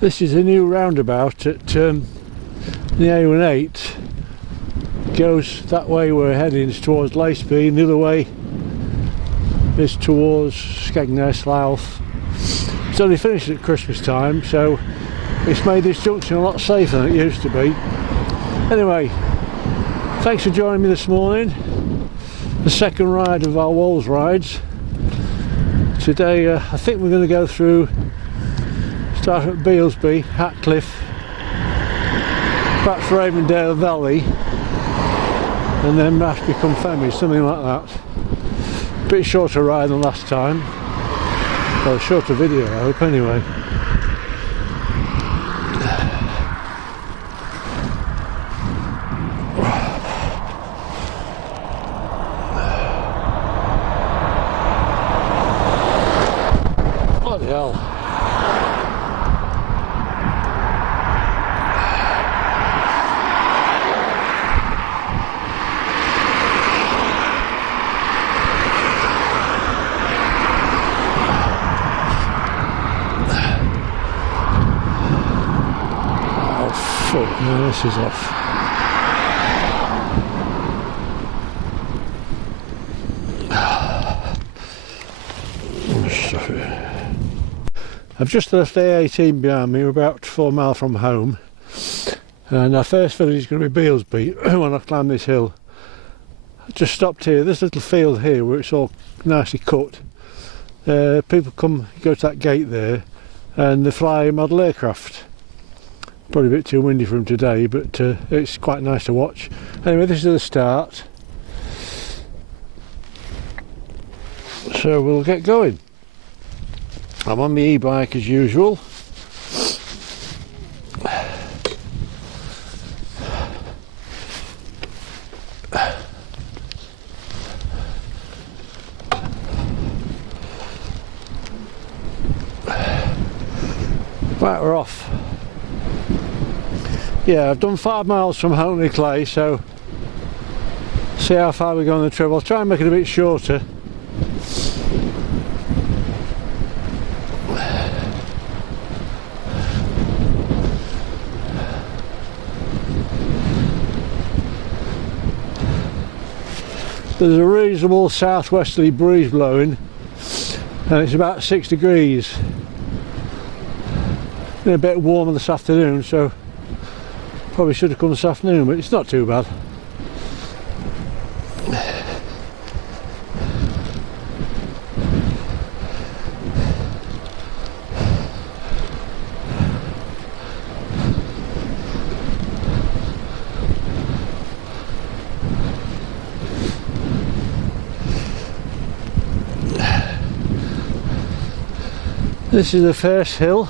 This is a new roundabout at the A18. Goes that way we're heading is towards Laceby, and the other way is towards Skegness, Louth. It's only finished at Christmas time, so it's made this junction a lot safer than it used to be. Anyway, thanks for joining me this morning. The second ride of our Wolds rides. Today I think we're going to go through, start at Bealsby, Hatcliffe, perhaps Ravendale Valley, and then Ashby come Femi, something like that. Bit shorter ride than last time, well, a shorter video I hope anyway. Bloody hell. Fuck, no, this is off. I've just left A18 behind me. We're about 4 miles from home, and our first village is going to be Bealsby when I climb this hill. I just stopped here. This little field here where it's all nicely cut. People come, go to that gate there, and they fly model aircraft. Probably a bit too windy for them today, but it's quite nice to watch. Anyway, this is the start, so we'll get going. I'm on the e-bike as usual. Right, we're off. Yeah, I've done 5 miles from Hatley Clay, so see how far we go on the trip. I'll try and make it a bit shorter. There's a reasonable southwesterly breeze blowing, and it's about 6 degrees. Been a bit warmer this afternoon, so probably should have come this afternoon, but it's not too bad. This is the first hill.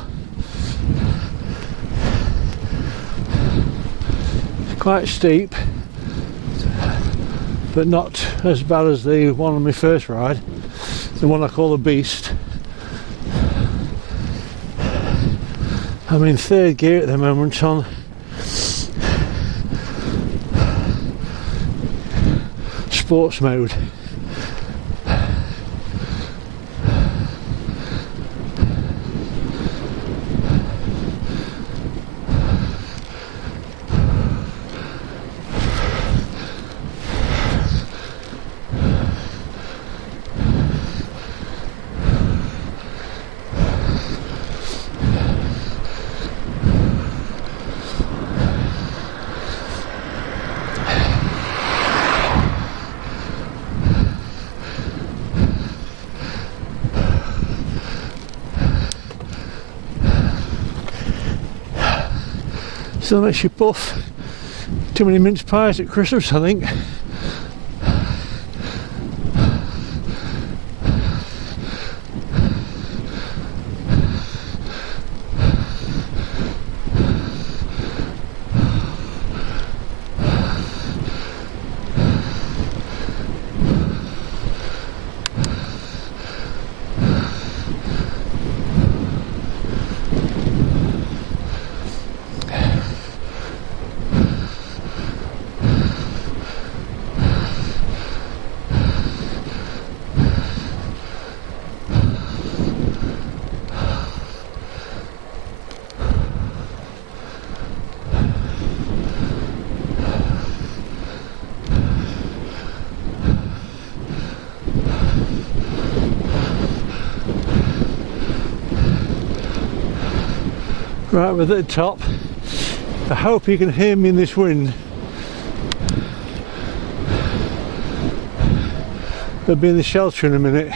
Quite steep, but not as bad as the one on my first ride, the one I call the Beast. I'm in third gear at the moment on sports mode. Still makes you puff. Too many mince pies at Christmas, I think. Right, we're at the top. I hope you can hear me in this wind. I'll be in the shelter in a minute.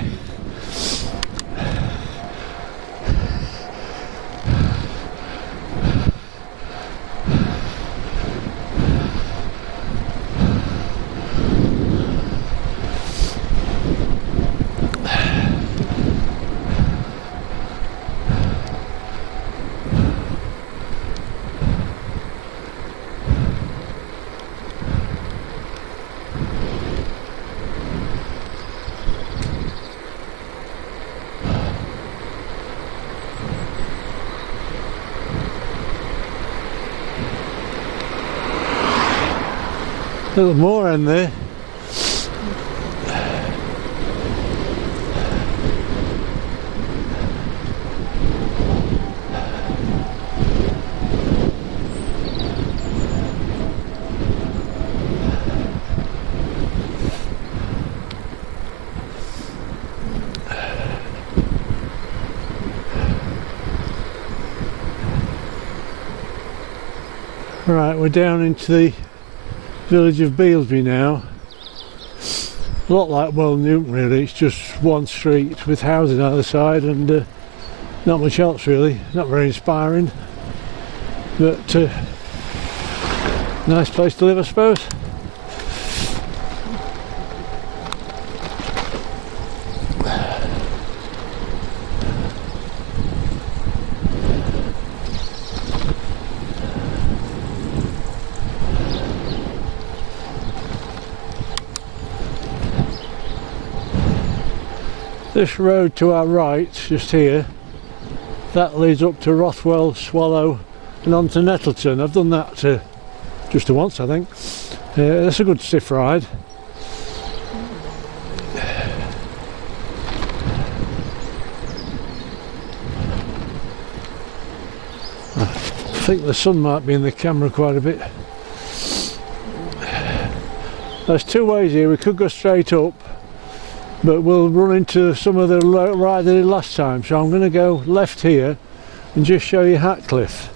Little more in there. Right, we're down into the village of Bealsby now. A lot like Well Newton really, it's just one street with houses on either side and not much else really, not very inspiring, but nice place to live I suppose. This road to our right, just here, that leads up to Rothwell, Swallow and on to Nettleton. I've done that just once I think. That's a good stiff ride. I think the sun might be in the camera quite a bit. There's two ways here, we could go straight up, but we'll run into some of the ride I did last time, so I'm going to go left here and just show you Hatcliffe.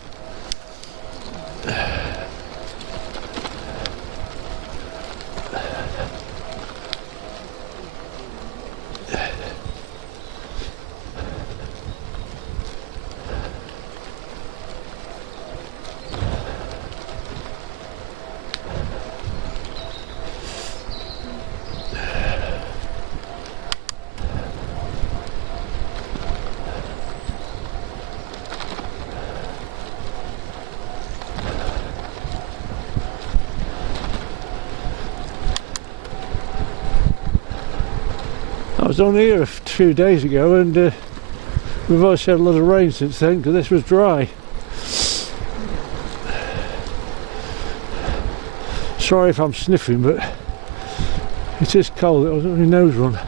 I was on here a few days ago and we've also had a lot of rain since then because this was dry. Sorry if I'm sniffing, but it is cold. It was on my nose run.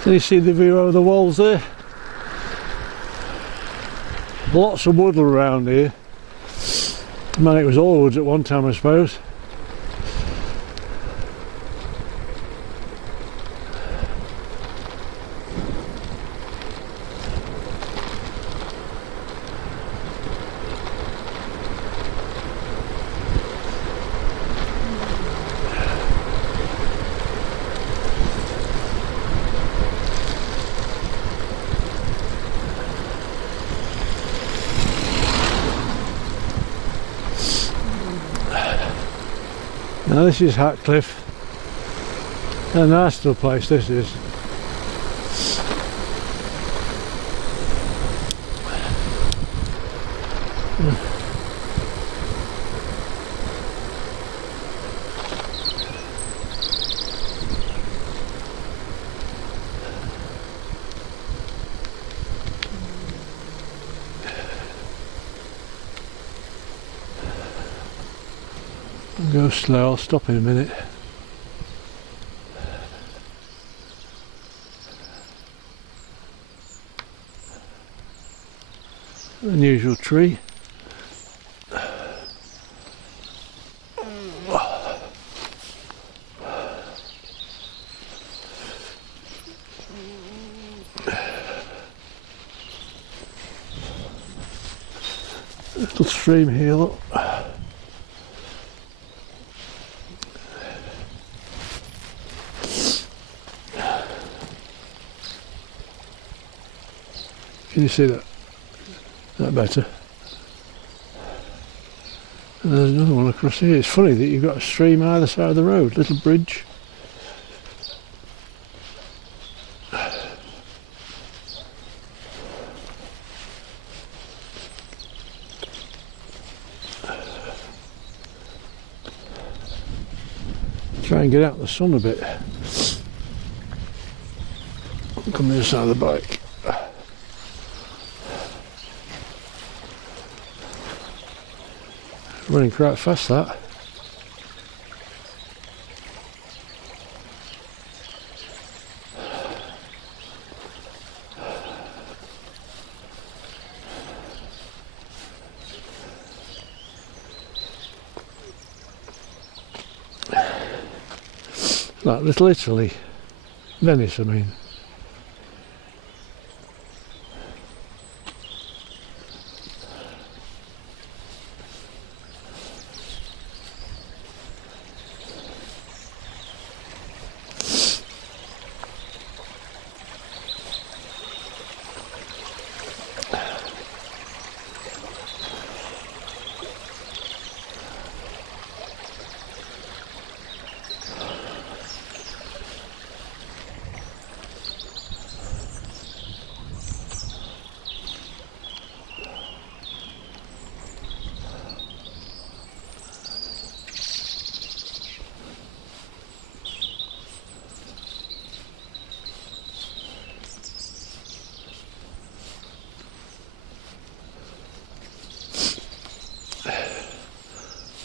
Can you see the view over the Wolds there? Lots of wood around here. Man, it was all woods at one time I suppose. Now this is Hatcliffe, a nice little place this is. I'll go slow, I'll stop in a minute. Unusual tree. Little stream here, look. Can you see that? That better? And there's another one across here. It's funny that you've got a stream either side of the road, little bridge. Try and get out the sun a bit. Come the other side of the bike. Running quite fast, that. Like Little Italy, Venice, I mean.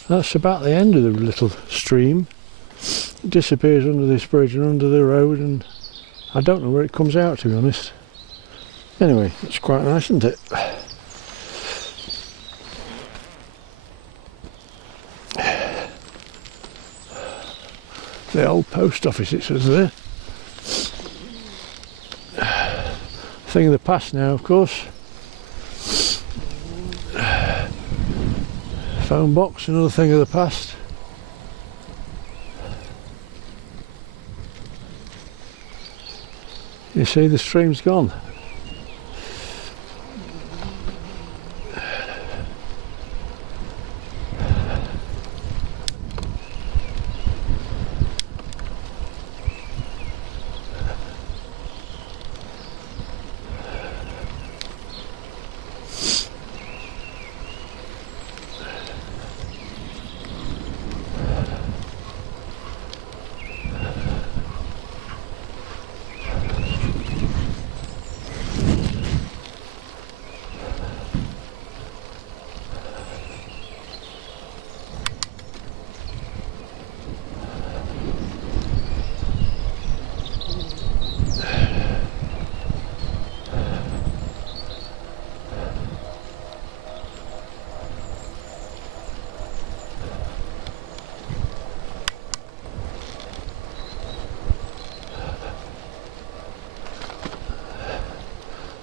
That's about the end of the little stream. It disappears under this bridge and under the road, and I don't know where it comes out, to be honest. Anyway, it's quite nice, isn't it? The old post office, it says there. Thing of the past now, of course. Phone box, another thing of the past. You see, the stream's gone.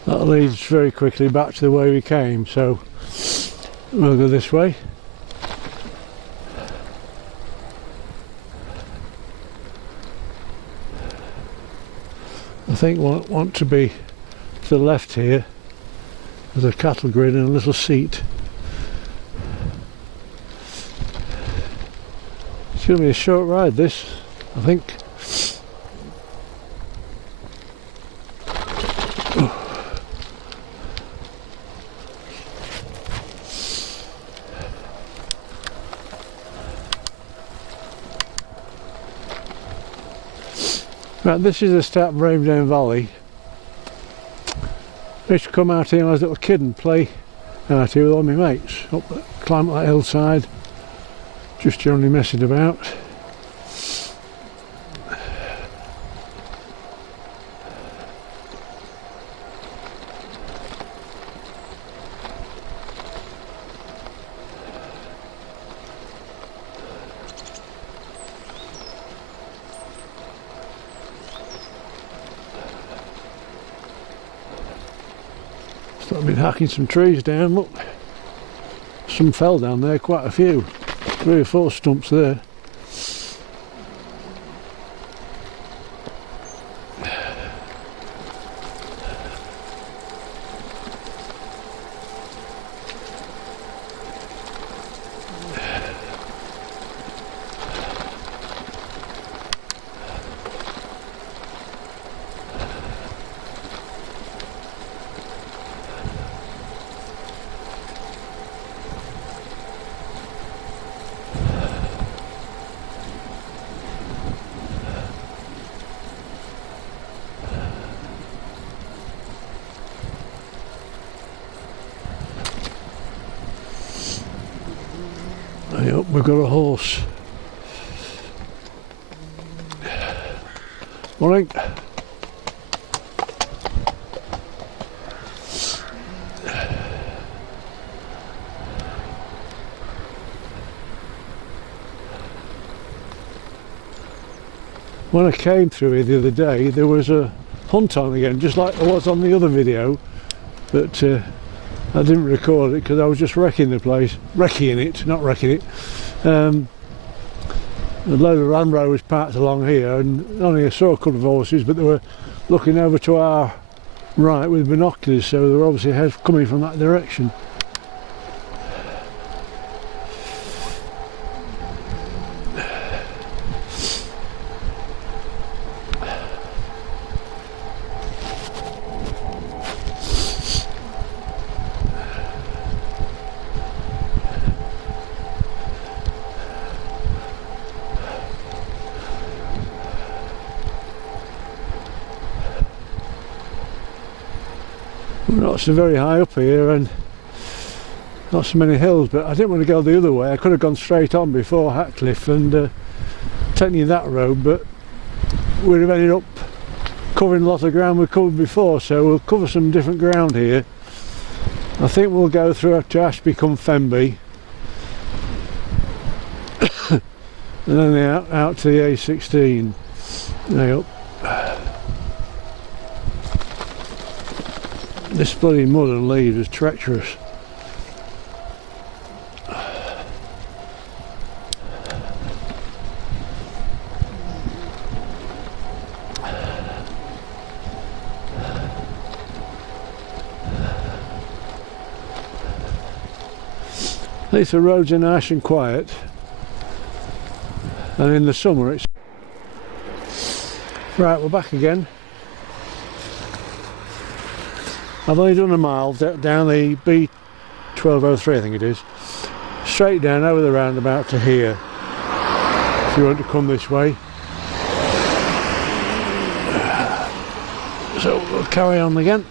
That leads very quickly back to the way we came, so we'll go this way. I think want to be to the left here. There's a cattle grid and a little seat. It's going to be a short ride, this, I think. Right, this is the start of Raindown Valley. I used to come out here when I was a little kid and play out here with all my mates, climb up that hillside, just generally messing about. So I've been hacking some trees down, look. Some fell down there, quite a few. 3 or 4 stumps there. Yep, we've got a horse. Morning. When I came through here the other day, there was a hunt on again, just like there was on the other video, but I didn't record it because I was just wrecking the place. Not wrecking it. A load of Land Rovers parked along here, and only I saw a couple of horses, but they were looking over to our right with binoculars, so they were obviously coming from that direction. We're not so very high up here and not so many hills, but I didn't want to go the other way. I could have gone straight on before Hatcliffe and taken that road, but we'd have ended up covering a lot of ground we covered before, so we'll cover some different ground here. I think we'll go through to Ashby-cum-Fenby and then out to the A16. There you go. This bloody mud and leaves is treacherous. At least the roads are nice and quiet, and in the summer it's... Right, we're back again. I've only done a mile down the B1203, I think it is, straight down over the roundabout to here, if you want to come this way. So we'll carry on again.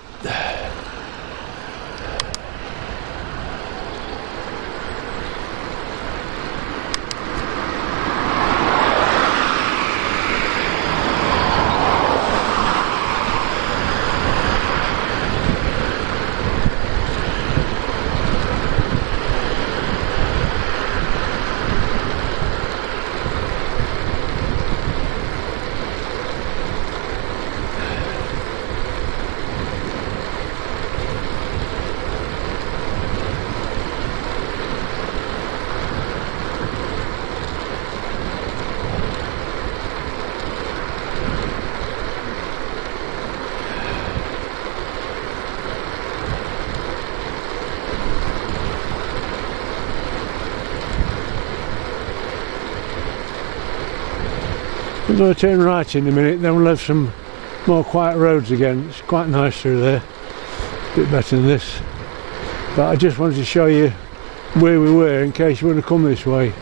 We're going to turn right in a minute, then we'll have some more quiet roads again. It's quite nice through there, a bit better than this. But I just wanted to show you where we were in case you want to come this way.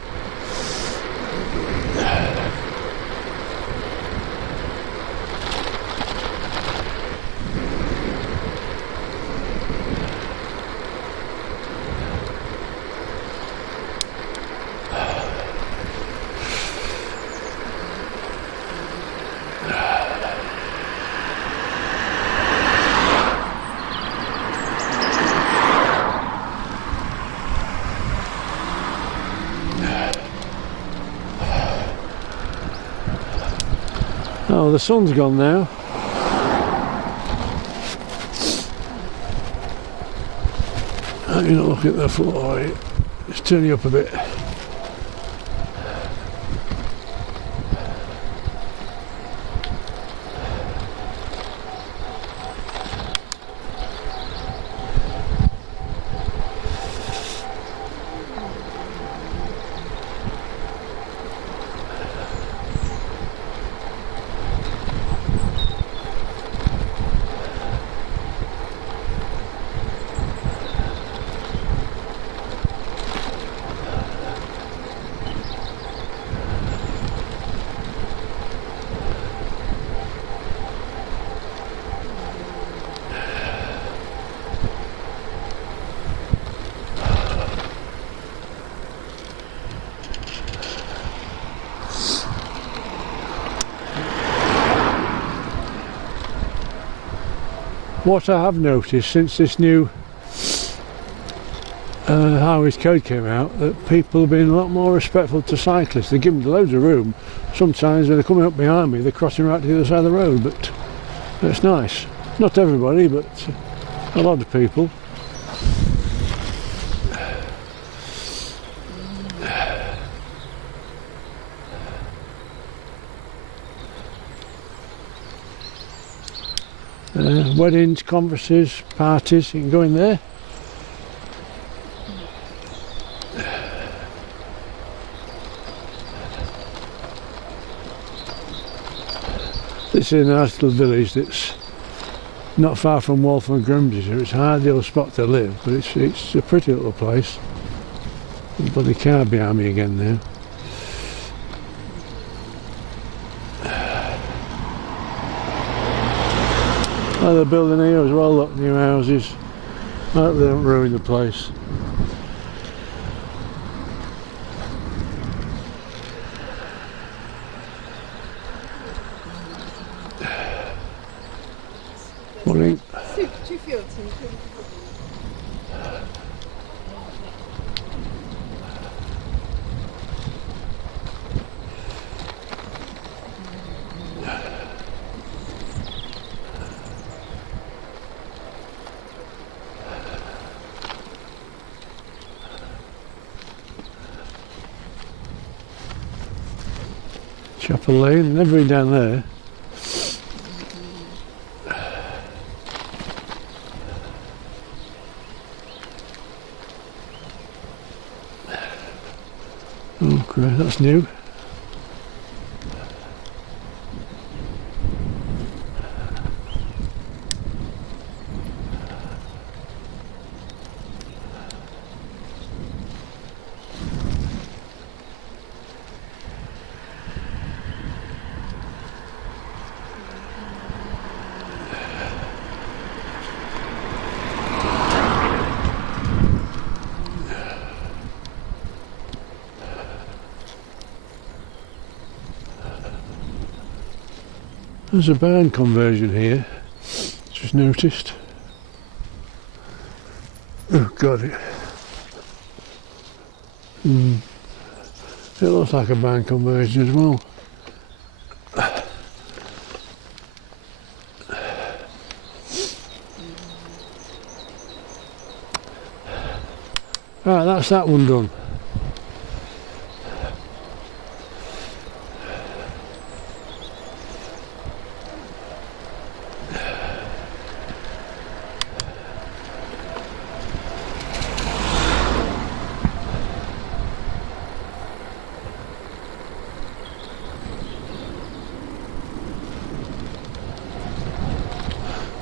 Oh, the sun's gone now. I'm going to look at the floor. It's turning up a bit. What I have noticed since this new highways code came out, that people have been a lot more respectful to cyclists. They give them loads of room. Sometimes when they're coming up behind me, they're crossing right to the other side of the road, but it's nice. Not everybody, but a lot of people. Weddings, conferences, parties, you can go in there. This is a nice little village that's not far from Waltham and Grimsby. It's an ideal spot to live, but it's a pretty little place. But the car behind me again now. Oh, they're building here as well, look, new houses. I hope they don't ruin the place. Morning. Chapel Lane, never been down there. Oh great, that's new. There's a barn conversion here, just noticed. Oh god, it looks like a barn conversion as well. Right, that's that one done.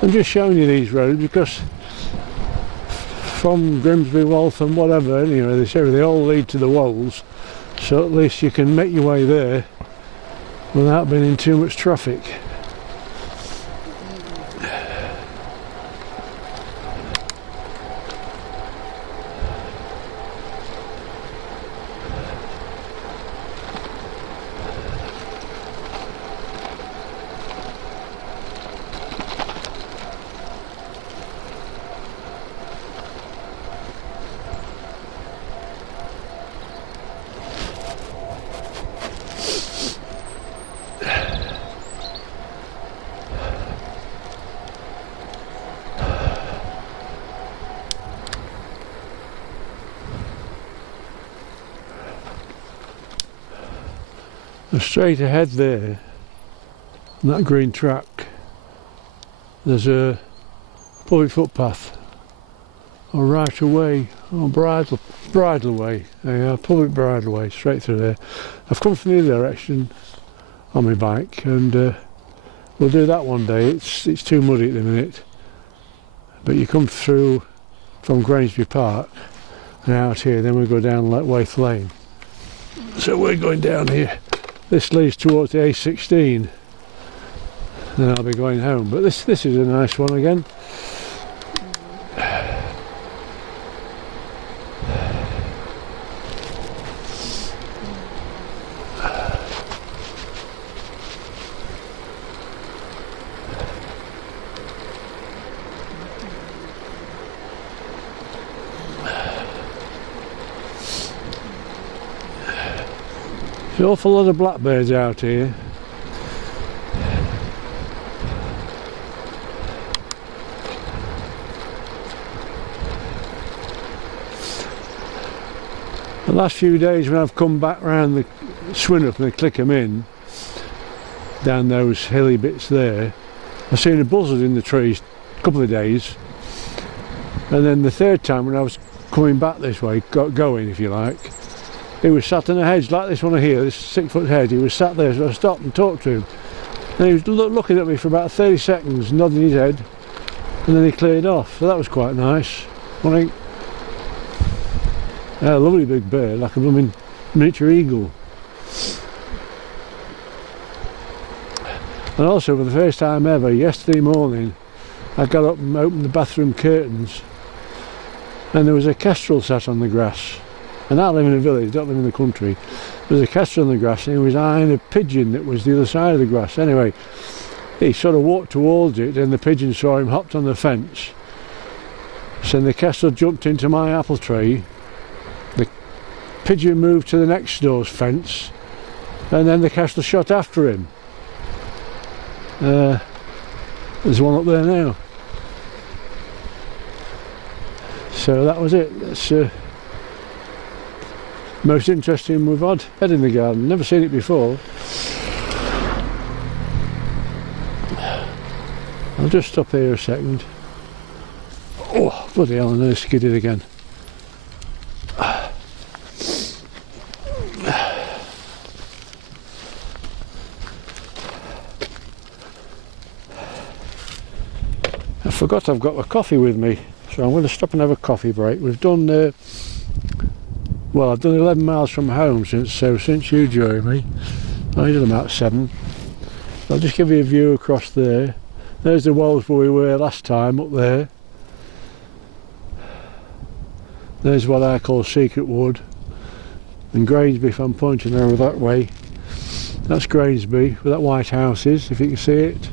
I'm just showing you these roads because from Grimsby, Waltham, whatever, anyway, they all lead to the Wolds, so at least you can make your way there without being in too much traffic. And straight ahead there, on that green track, there's a public footpath, or right away, or bridleway, public bridleway, straight through there. I've come from the other direction on my bike, and we'll do that one day. It's too muddy at the minute, but you come through from Grangesby Park and out here, then we go down Waith Lane. So we're going down here. This leads towards the A16. Then I'll be going home. But this is a nice one again. There's an awful lot of blackbirds out here. The last few days when I've come back round the Swinnock and the Clickham Inn, down those hilly bits there, I've seen a buzzard in the trees a couple of days, and then the third time when I was coming back this way, going if you like, he was sat in a hedge like this one here, this 6-foot hedge. He was sat there, so I stopped and talked to him, and he was looking at me for about 30 seconds, nodding his head, and then he cleared off. So that was quite nice. I think, a lovely big bird, like a blooming miniature eagle. And also, for the first time ever, yesterday morning, I got up and opened the bathroom curtains, and there was a kestrel sat on the grass. And I live in a village, don't live in the country. There was a kestrel on the grass, and he was eyeing a pigeon that was the other side of the grass. Anyway, he sort of walked towards it, and the pigeon saw him, hopped on the fence. So the kestrel jumped into my apple tree. The pigeon moved to the next door's fence, and then the kestrel shot after him. There's one up there now. So that was it. That's most interesting we've had in the garden. Never seen it before. I'll just stop here a second. Oh, bloody hell, I nearly skidded again. I forgot I've got a coffee with me, so I'm going to stop and have a coffee break. We've done well, I've done 11 miles from home since you joined me. I did about 7. I'll just give you a view across there. There's the Wolds where we were last time, up there. There's what I call Secret Wood. And Grangesby, if I'm pointing over that way, that's Grangesby, where that white house is, if you can see it.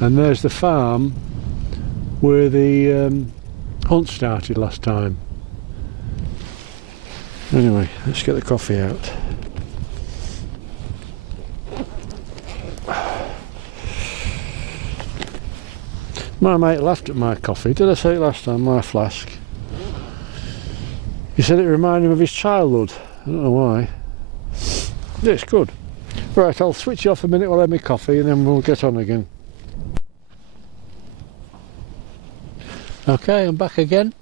And there's the farm where the hunt started last time. Anyway, let's get the coffee out. My mate laughed at my coffee. Did I say it last time? My flask. He said it reminded him of his childhood. I don't know why. Yeah, it's good. Right, I'll switch off a minute while I have my coffee and then we'll get on again. Okay, I'm back again.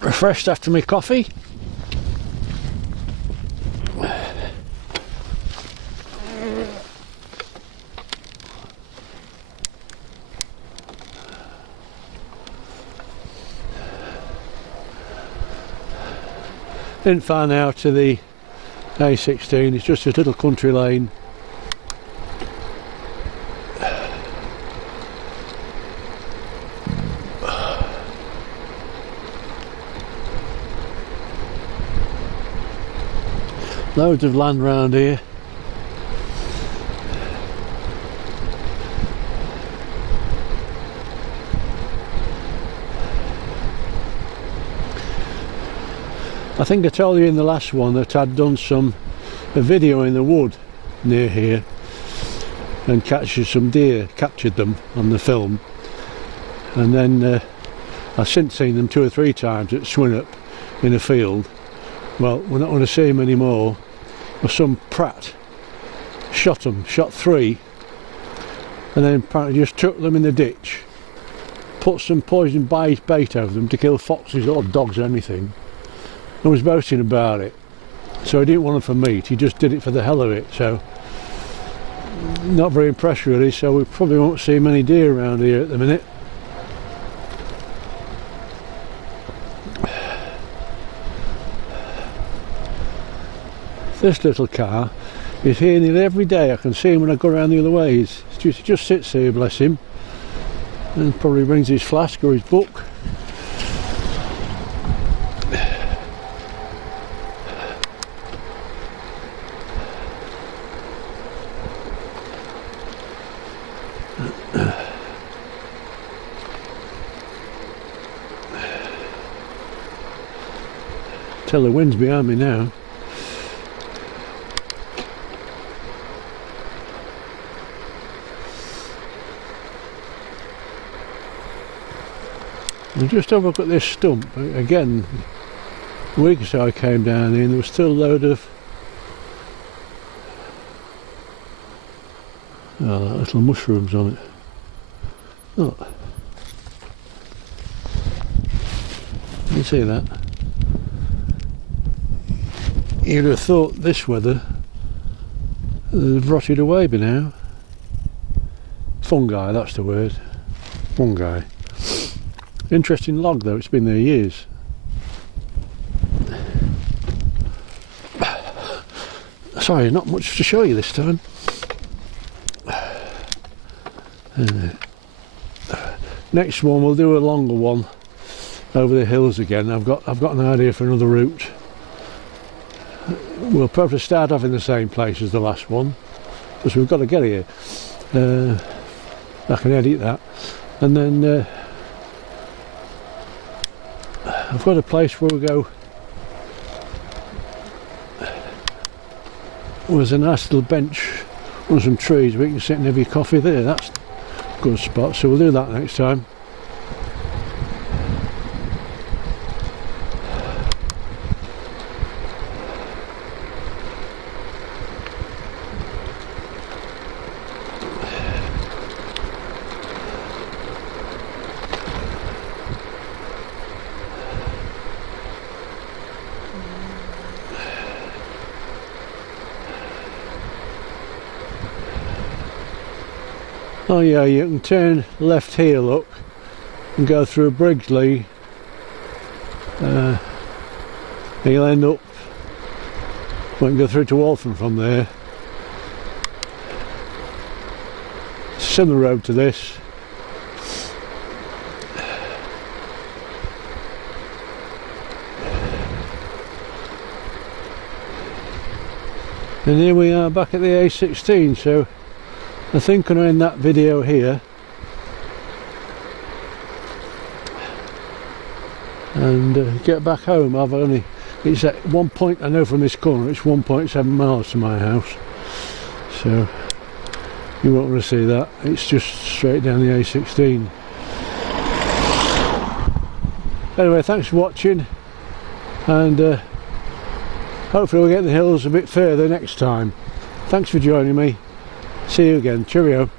Refreshed after my coffee. Didn't find out to the A16, it's just a little country lane. Loads of land round here. I think I told you in the last one that I'd done a video in the wood near here, and captured some deer, captured them on the film, and then I've since seen them 2 or 3 times at Swinup in a field. Well, we're not going to see them anymore. Well, some prat shot 3, and then apparently just took them in the ditch, put some poison bait over them to kill foxes or dogs or anything, and was boasting about it. So he didn't want them for meat, he just did it for the hell of it. So not very impressed really, so we probably won't see many deer around here at the minute. This little car is here nearly every day. I can see him when I go around the other way. He just sits here, bless him, and probably brings his flask or his book. Tell the wind's behind me now. And just have a look at this stump. Again, a week or so I came down here and there was still a load of little mushrooms on it. Look. You see that? You'd have thought this weather they'd have rotted away by now. Fungi, that's the word. Fungi. Interesting log though, it's been there years. Sorry, not much to show you this time. Next one we'll do a longer one over the hills again. I've got an idea for another route. We'll probably start off in the same place as the last one because we've got to get here. I can edit that, and then I've got a place where we go. There's a nice little bench on some trees where you can sit and have your coffee there. That's a good spot, so we'll do that next time. Oh yeah, you can turn left here, look, and go through Brigsley. You'll end up, well, you can go through to Waltham from there. Similar road to this. And here we are back at the A16, so I think I'm going to end that video here and get back home. It's at one point, I know from this corner, it's 1.7 miles to my house, so you won't want to see that. It's just straight down the A16. Anyway, thanks for watching, and hopefully we'll get the hills a bit further next time. Thanks for joining me. See you again. Cheerio.